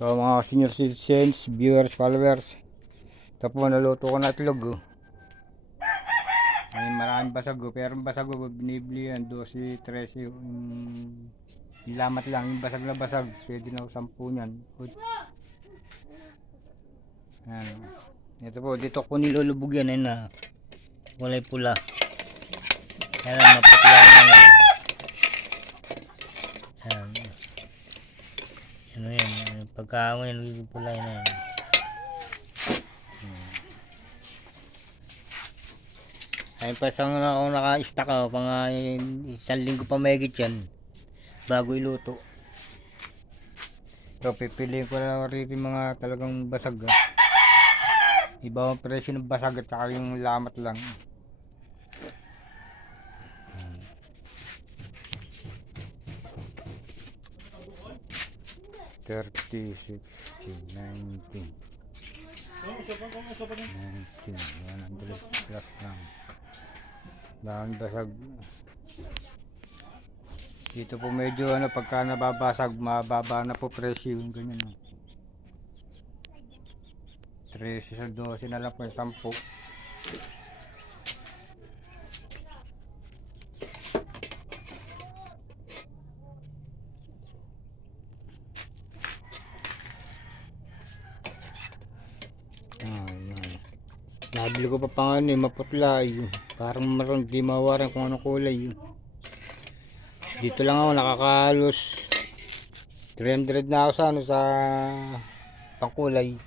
So mga senior citizens, viewers, followers. Ito po, naluto ko na itlog. May maraming basag. Pero basag binibili yan. 12, 13. Yung lamat lang. Yung basag na basag. Pwede na 10 yan. Ayan. Ito po, dito ko nilulubog yan. Ayun na. Kulay pula. Ayan na, maputla na. Ayan. Ano yan? Pagkaamo yan, pula yan. Ayun pa sa ako naka-stack ako, mga isang linggo pa mahigit yan bago iluto. So pipiliin ko na rito mga talagang basag. Iba ang presyo ng basag at saka yung lamat lang. $30, $60, $19, $100 plus lang. Dahil basag. Dito po medyo pagka nababasag, mababa na po presyo yung ganyan. 13 sa 12 na lang po yung 10. Nabili ko pa pang maputla parang maroon, di mawaran kung anong kulay dito lang ako nakakalos 300 na ako sa sa pangkulay.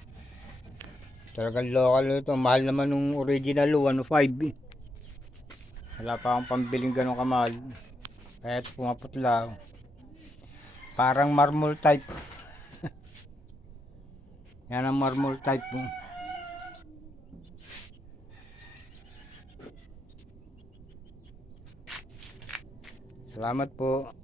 Talagang local ito, mahal naman nung original 105 wala pa akong pambiling ganun kamahal, kaya ito pumaputla parang marmol type. Yan ang marmol type mo. Salamat po.